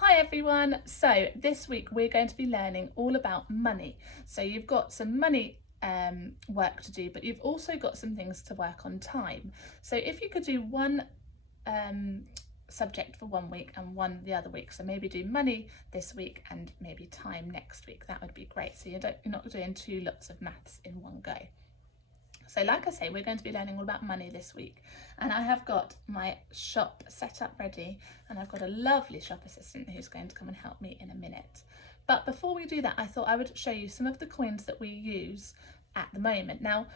Hi everyone, so this week we're going to be learning all about money. So you've got some money work to do, but you've also got some things to work on time. So if you could do one subject for 1 week and one the other week, so maybe do money this week and maybe time next week, that would be great. So you're not doing two lots of maths in one go. So like I say, we're going to be learning all about money this week, and I have got my shop set up ready, and I've got a lovely shop assistant who's going to come and help me in a minute. But before we do that, I thought I would show you some of the coins that we use at the moment. Now,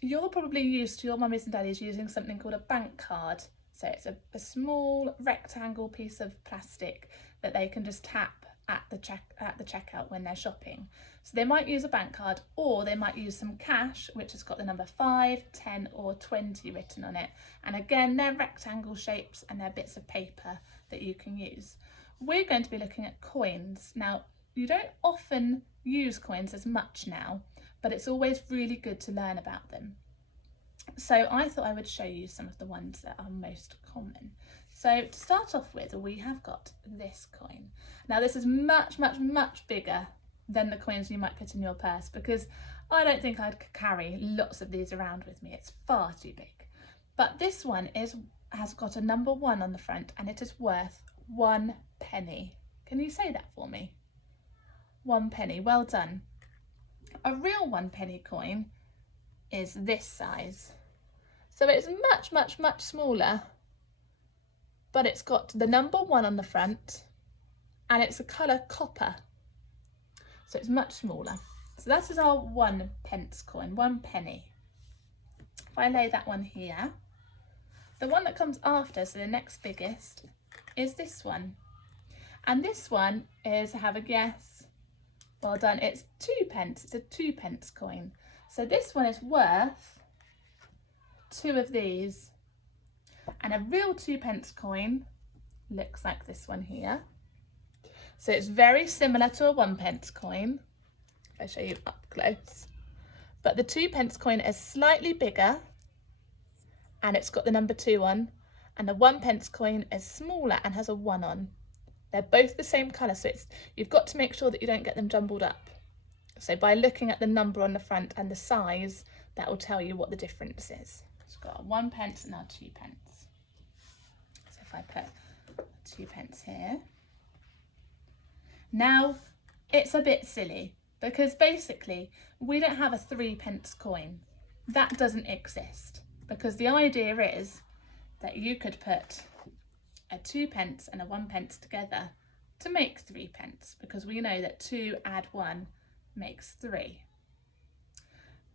you're probably used to your mummies and daddies using something called a bank card. So it's a small rectangle piece of plastic that they can just tap at the checkout when they're shopping. So they might use a bank card, or they might use some cash which has got the number 5, 10 or 20 written on it, and again they're rectangle shapes and they're bits of paper that you can use. We're going to be looking at coins. Now, you don't often use coins as much now, but it's always really good to learn about them. So I thought I would show you some of the ones that are most common. So to start off with, we have got this coin. Now this is much bigger than the coins you might put in your purse, because I don't think I'd carry lots of these around with me. It's far too big. But this one has got a number 1 on the front, and it is worth 1 penny. Can you say that for me? 1 penny, well done. A real 1 penny coin is this size. So it's much smaller, but it's got the number 1 on the front, and it's a colour copper. So it's much smaller. So that is our 1 pence coin, 1 penny. If I lay that one here, the one that comes after, so the next biggest, is this one. And this one is, have a guess, well done, it's 2 pence, it's a 2 pence coin. So this one is worth 2 of these. And a real 2 pence coin looks like this one here. So it's very similar to a 1 pence coin, if I show you up close. But the 2 pence coin is slightly bigger, and it's got the number 2 on, and the 1 pence coin is smaller and has a 1 on. They're both the same colour, so you've got to make sure that you don't get them jumbled up. So by looking at the number on the front and the size, that will tell you what the difference is. So we've got our 1 pence and our 2 pence. So if I put 2 pence here. Now, it's a bit silly, because basically we don't have a 3 pence coin. That doesn't exist, because the idea is that you could put a 2 pence and a 1 pence together to make 3 pence, because we know that 2 add 1 makes 3.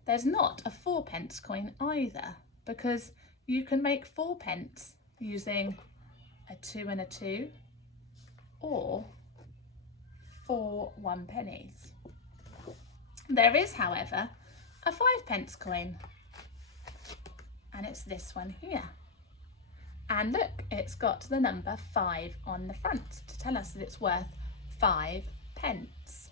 There's not a 4 pence coin either, because you can make 4 pence using a 2 and a 2, or 4 1 pennies. There is, however, a 5 pence coin, and it's this one here. And look, it's got the number 5 on the front to tell us that it's worth 5 pence.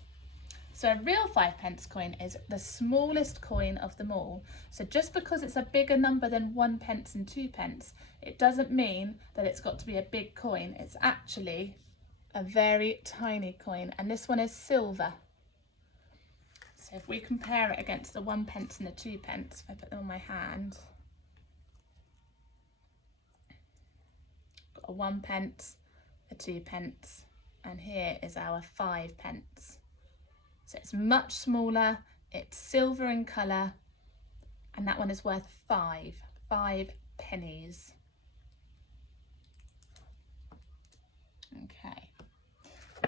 So a real 5 pence coin is the smallest coin of them all. So just because it's a bigger number than 1 pence and 2 pence, it doesn't mean that it's got to be a big coin. It's actually a very tiny coin, and this one is silver. So if we compare it against the 1 pence and the 2 pence, if I put them on my hand, got a 1 pence, a 2 pence, and here is our 5 pence. So it's much smaller, it's silver in colour, and that one is worth 5 pennies. Okay,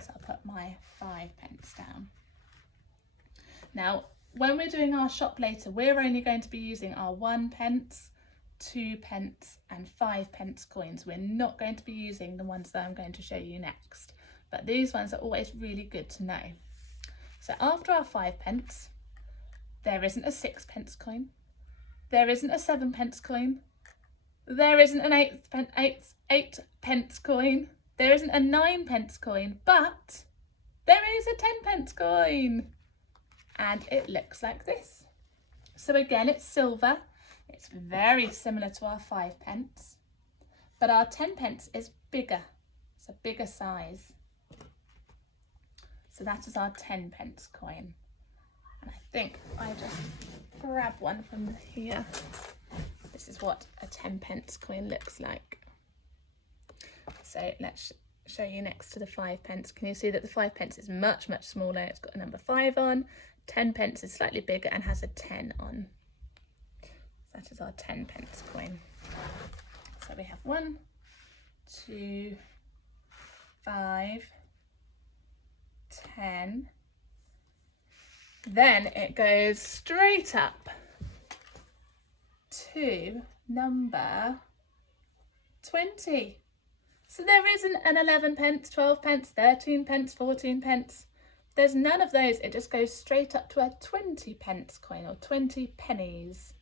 so I'll put my 5 pence down. Now, when we're doing our shop later, we're only going to be using our 1 pence, 2 pence and 5 pence coins. We're not going to be using the ones that I'm going to show you next, but these ones are always really good to know. So after our 5 pence, there isn't a 6 pence coin, there isn't a 7 pence coin, there isn't an 8 pence coin, there isn't a 9 pence coin, but there is a 10 pence coin, and it looks like this. So again, it's silver, it's very similar to our 5 pence, but our 10 pence is bigger, it's a bigger size. So that is our 10 pence coin. And I think I just grab one from here. This is what a 10 pence coin looks like. So let's show you next to the 5 pence. Can you see that the 5 pence is much, much smaller? It's got a number 5 on. 10 pence is slightly bigger and has a 10 on. So that is our 10 pence coin. So we have 1, 2, 5, 10. Then it goes straight up to number 20. So there isn't an 11 pence, 12 pence, 13 pence, 14 pence. There's none of those. It just goes straight up to a 20 pence coin, or 20 pennies.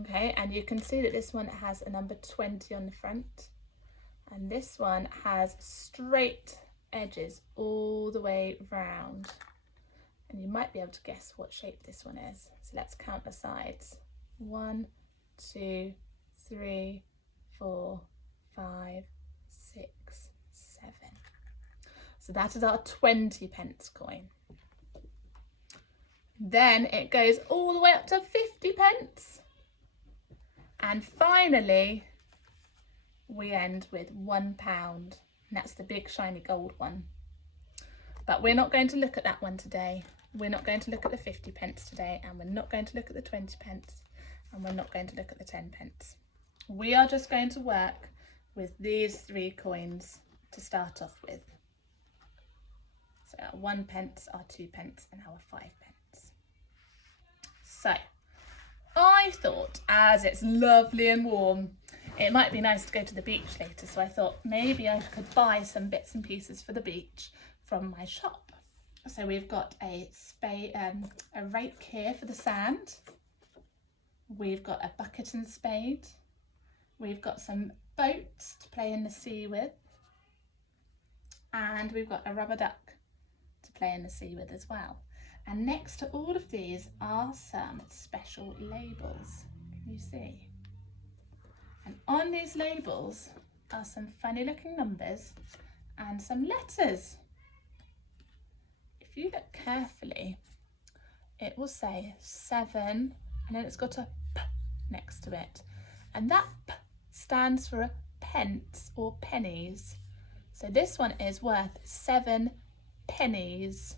Okay, and you can see that this one has a number 20 on the front. And this one has straight edges all the way round. And you might be able to guess what shape this one is. So let's count the sides. 1, 2, 3, 4, 5, 6, 7. So that is our 20 pence coin. Then it goes all the way up to 50 pence. And finally, we end with £1. And that's the big shiny gold one. But we're not going to look at that one today. We're not going to look at the 50 pence today, and we're not going to look at the 20 pence, and we're not going to look at the 10 pence. We are just going to work with these 3 coins to start off with. So our 1 pence, our 2 pence, and our 5 pence. So I thought, as it's lovely and warm, it might be nice to go to the beach later. So I thought maybe I could buy some bits and pieces for the beach from my shop. So we've got a spade, a rake here for the sand. We've got a bucket and spade. We've got some boats to play in the sea with. And we've got a rubber duck to play in the sea with as well. And next to all of these are some special labels. Can you see? And on these labels are some funny looking numbers and some letters. If you look carefully, it will say 7, and then it's got a P next to it. And that P stands for a pence or pennies. So this one is worth 7 pennies.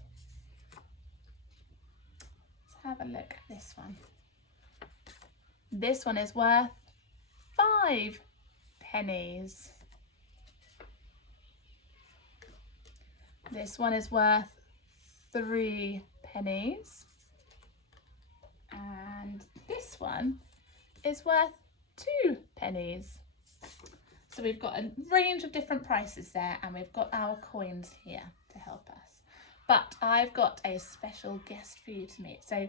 Let's have a look at this one. This one is worth 5 pennies. This one is worth 3 pennies. And this one is worth 2 pennies. So we've got a range of different prices there, and we've got our coins here to help us. But I've got a special guest for you to meet. So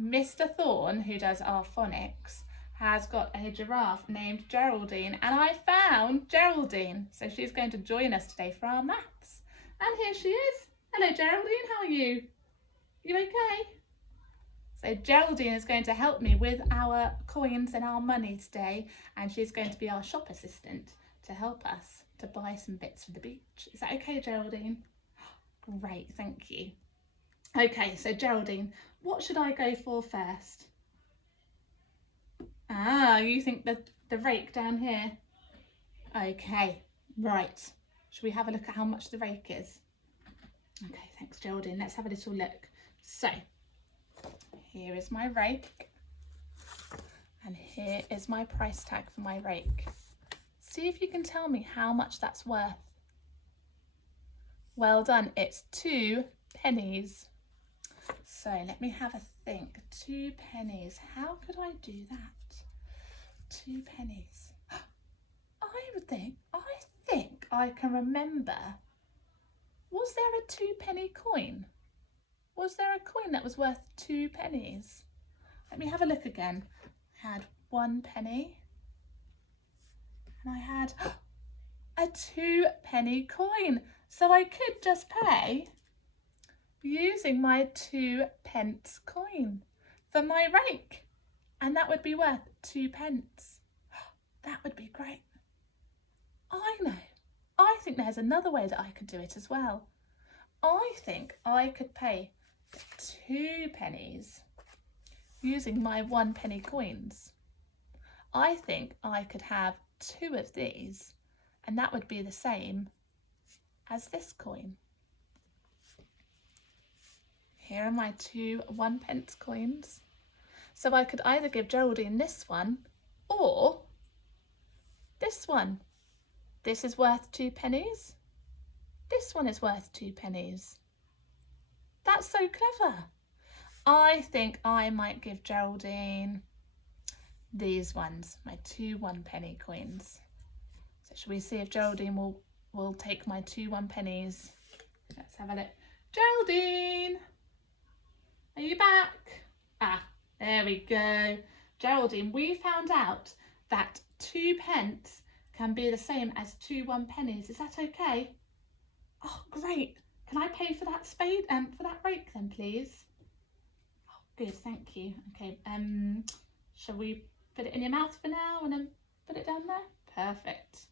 Mr. Thorne, who does our phonics, has got a giraffe named Geraldine, and I found Geraldine. So she's going to join us today for our maths. And here she is. Hello Geraldine, how are you? You okay? So Geraldine is going to help me with our coins and our money today, and she's going to be our shop assistant to help us to buy some bits for the beach. Is that okay, Geraldine? Great, thank you. Okay, so Geraldine, what should I go for first? Ah, you think the rake down here? Okay, right. Should we have a look at how much the rake is? Okay, thanks Geraldine. Let's have a little look. So, here is my rake. And here is my price tag for my rake. See if you can tell me how much that's worth. Well done, it's 2 pennies. So let me have a think. 2 pennies, how could I do that? 2 pennies. I think I can remember. Was there a 2-penny coin? Was there a coin that was worth 2 pennies? Let me have a look again. I had 1 penny. And I had a 2-penny coin. So I could just pay using my 2 pence coin for my rake. And that would be worth 2 pence. That would be great. I know. I think there's another way that I could do it as well. I think I could pay 2 pennies using my 1 penny coins. I think I could have 2 of these, and that would be the same as this coin. Here are my 2 1p coins. So I could either give Geraldine this one or this one. This is worth 2 pennies. This one is worth 2 pennies. That's so clever. I think I might give Geraldine these ones, my 2 1p coins. So shall we see if Geraldine will take my 2 1p? Let's have a look. Geraldine, are you back? Ah, there we go. Geraldine, we found out that 2 pence can be the same as 2 1p. Is that okay? Oh, great. Can I pay for that spade for that rake then, please? Oh, good, thank you. Okay, shall we put it in your mouth for now and then put it down there? Perfect.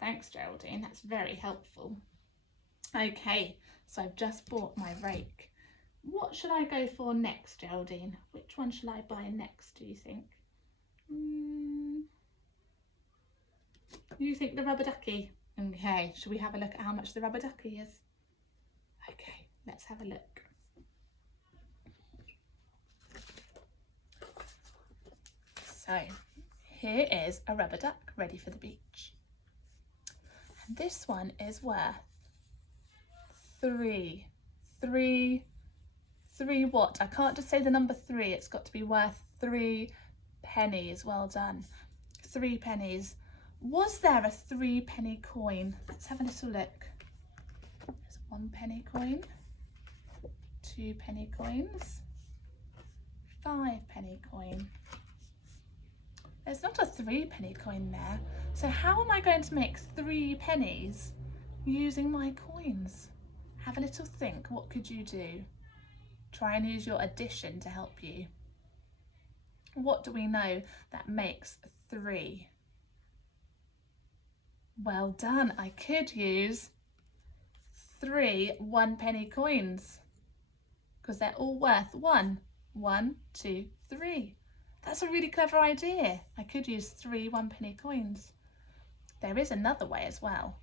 Thanks, Geraldine. That's very helpful. Okay, so I've just bought my rake. What should I go for next, Geraldine? Which one shall I buy next, do you think? You think the rubber ducky? Okay, shall we have a look at how much the rubber ducky is? Okay, let's have a look. So, here is a rubber duck ready for the beach. And this one is worth 3 what? I can't just say the number 3, it's got to be worth 3 pennies. Well done. 3 pennies. Was there a 3 penny coin? Let's have a little look. There's a 1 penny coin, 2 penny coins, 5 penny coin. There's not a 3 penny coin there. So how am I going to make 3 pennies using my coins? Have a little think. What could you do? Try and use your addition to help you. What do we know that makes 3? Well done. I could use 3 1 penny coins because they're all worth 1. 1, 2, 3. That's a really clever idea. I could use 3 1 penny coins. There is another way as well.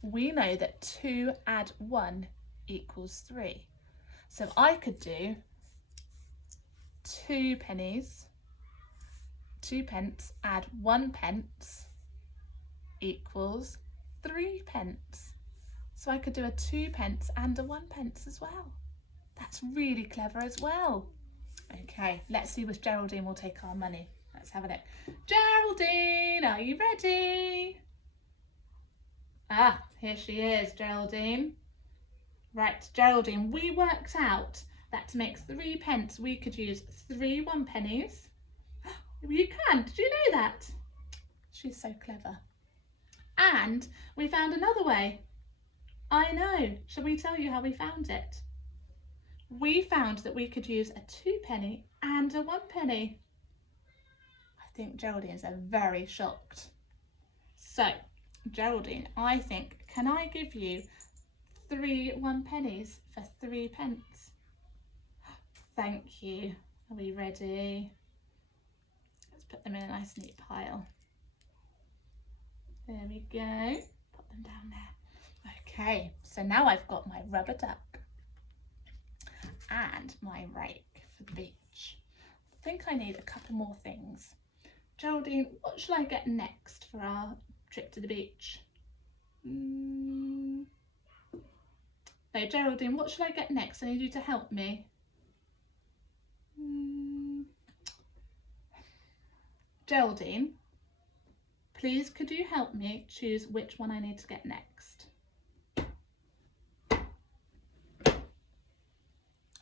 We know that 2 add 1 equals 3. So I could do 2 pennies, 2 pence, add 1 pence equals 3 pence. So I could do a 2 pence and a 1 pence as well. That's really clever as well. Okay, let's see if Geraldine will take our money. Let's have a look. Geraldine, are you ready? Ah, here she is, Geraldine. Right, Geraldine, we worked out that to make 3 pence, we could use 3 1 pennies. You can, did you know that? She's so clever. And we found another way. I know, shall we tell you how we found it? We found that we could use a 2 penny and a 1 penny. I think Geraldine's very shocked. So, Geraldine, I think, can I give you 3 1 pennies for 3 pence? Thank you. Are we ready? Let's put them in a nice neat pile. There we go. Put them down there. Okay, so now I've got my rubber duck and my rake for the beach. I think I need a couple more things. Geraldine, what shall I get next for our trip to the beach? No, Geraldine, what should I get next? I need you to help me. Geraldine, please could you help me choose which one I need to get next?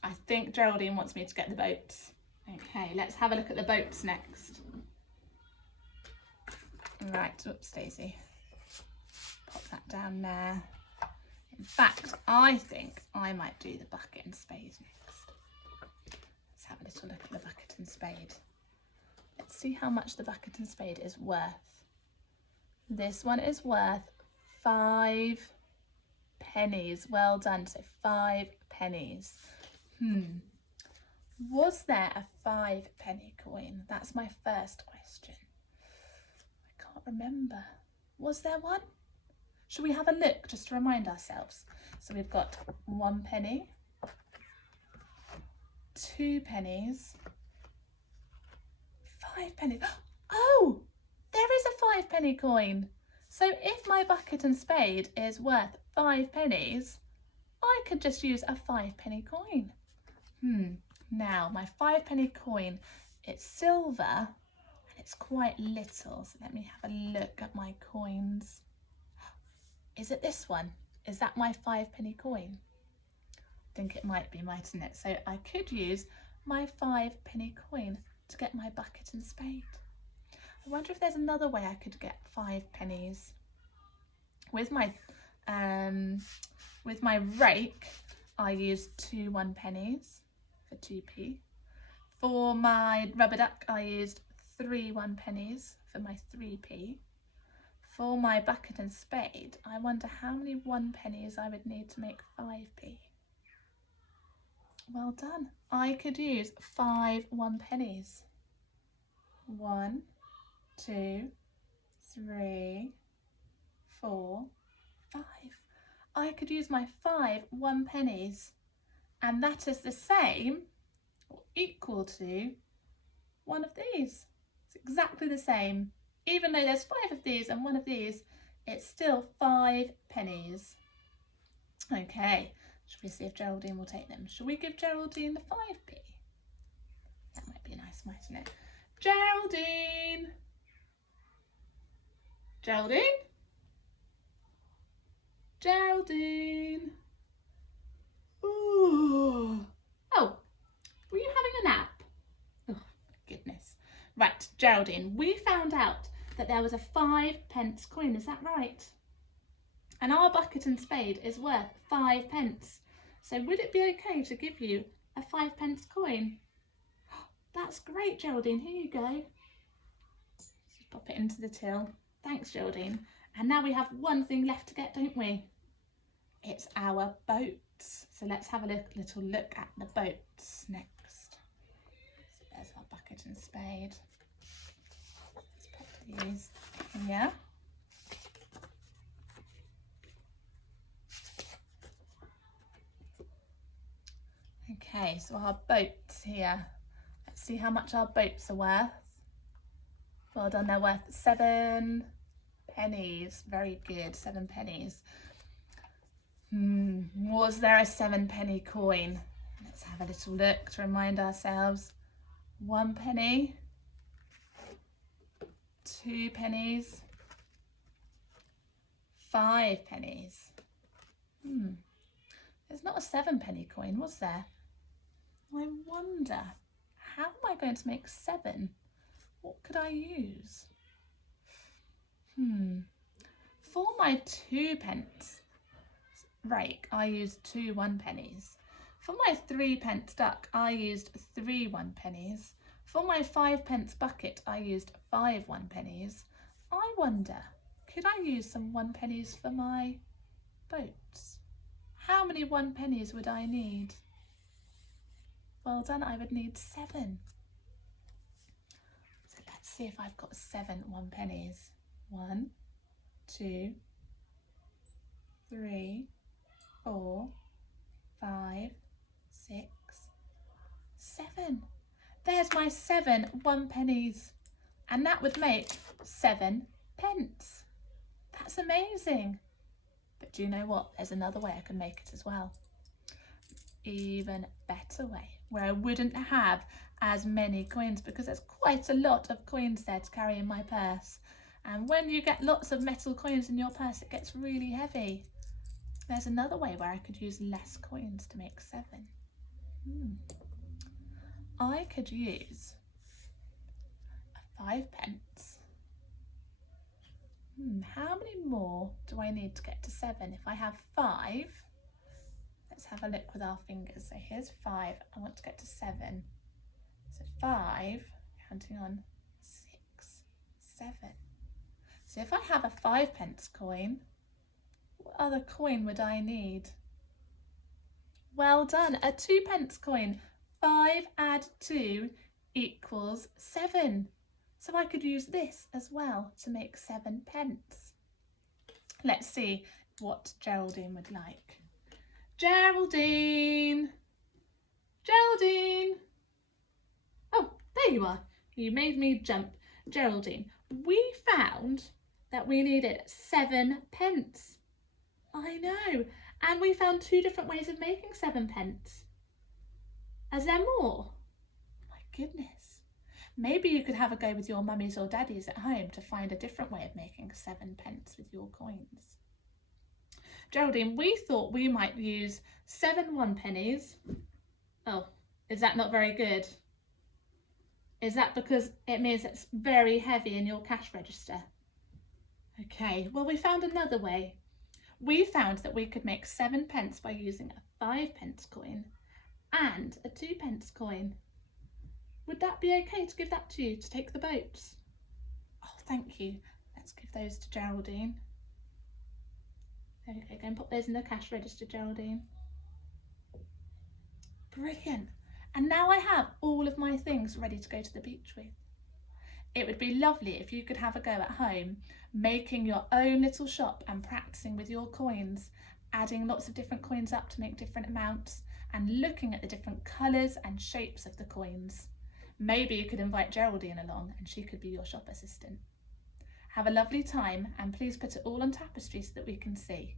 I think Geraldine wants me to get the boats. Okay, let's have a look at the boats next. Right, oops, Daisy. Pop that down there. In fact, I think I might do the bucket and spade next. Let's have a little look at the bucket and spade. Let's see how much the bucket and spade is worth. This one is worth 5 pennies. Well done. So 5 pennies. Was there a 5-penny coin? That's my first question. I can't remember. Was there one? Should we have a look just to remind ourselves? So we've got 1 penny, 2 pennies, 5 pennies. Oh, there is a 5-penny coin. So if my bucket and spade is worth 5 pennies, I could just use a 5-penny coin. Now my 5-penny coin, it's silver and it's quite little. So let me have a look at my coins. Is it this one? Is that my 5-penny coin? I think it might be, mightn't it? So I could use my 5-penny coin to get my bucket and spade. I wonder if there's another way I could get 5 pennies. With my rake, I used 2 1-pennies for 2p. For my rubber duck, I used 3 1-pennies for my 3p. For my bucket and spade, I wonder how many 1-pennies I would need to make 5p. Well done. I could use 5 1-pennies. 1, 2, 3, 4, 5. I could use my 5 1-pennies, and that is the same or equal to one of these. It's exactly the same. Even though there's 5 of these and 1 of these, it's still 5 pennies. Okay, should we see if Geraldine will take them? Shall we give Geraldine the 5p? That might be nice, mightn't it? Geraldine! Geraldine? Geraldine! Ooh. Oh, were you having a nap? Oh, goodness. Right, Geraldine, we found out that there was a 5-pence coin, is that right? And our bucket and spade is worth 5 pence. So would it be okay to give you a 5-pence coin? That's great, Geraldine, here you go. Just pop it into the till. Thanks, Geraldine. And now we have one thing left to get, don't we? It's our boats. So let's have a little look at the boats next. So there's our bucket and spade. Let's put these here. Okay, so our boats here. Let's see how much our boats are worth. Well done, they're worth 7 pennies. Very good, 7 pennies. Was there a 7-penny coin? Let's have a little look to remind ourselves. 1 penny, 2 pennies, 5 pennies. There's not a 7-penny coin, was there? I wonder, how am I going to make 7? What could I use? For my 2 pence rake, I used 2 1-pennies. For my 3 pence duck, I used 3 1-pennies. For my 5 pence bucket, I used 5 1-pennies. I wonder, could I use some 1-pennies for my boats? How many 1-pennies would I need? Well done, I would need 7. So let's see if I've got 7 1-pennies. 1, 2, 3, 4, 5, 6, 7. There's my 7 1-pennies. And that would make 7 pence. That's amazing. But do you know what? There's another way I can make it as well. Even better way, where I wouldn't have as many coins, because there's quite a lot of coins there to carry in my purse. And when you get lots of metal coins in your purse, it gets really heavy. There's another way where I could use less coins to make 7. I could use a 5 pence. How many more do I need to get to 7? If I have 5, let's have a look with our fingers. So here's 5, I want to get to 7. So 5, counting on 6, 7. So if I have a 5 pence coin, What other coin would I need? Well done, a 2p coin. 5 add 2 equals 7. So I could use this as well to make 7p. Let's see what Geraldine would like. Geraldine! Geraldine! Oh, there you are. You made me jump. Geraldine, we found that we needed 7p. I know. And we found 2 different ways of making 7p. Is there more? My goodness. Maybe you could have a go with your mummies or daddies at home to find a different way of making 7p with your coins. Geraldine, we thought we might use 7 1-pennies. Oh, is that not very good? Is that because it means it's very heavy in your cash register? Okay, well, we found another way. We found that we could make 7p by using a 5p coin and a 2p coin. Would that be okay to give that to you to take the boats? Oh, thank you. Let's give those to Geraldine. There we go, go and pop those in the cash register, Geraldine. Brilliant. And now I have all of my things ready to go to the beach with. It would be lovely if you could have a go at home, making your own little shop and practicing with your coins, adding lots of different coins up to make different amounts and looking at the different colours and shapes of the coins. Maybe you could invite Geraldine along and she could be your shop assistant. Have a lovely time and please put it all on tapestry so that we can see.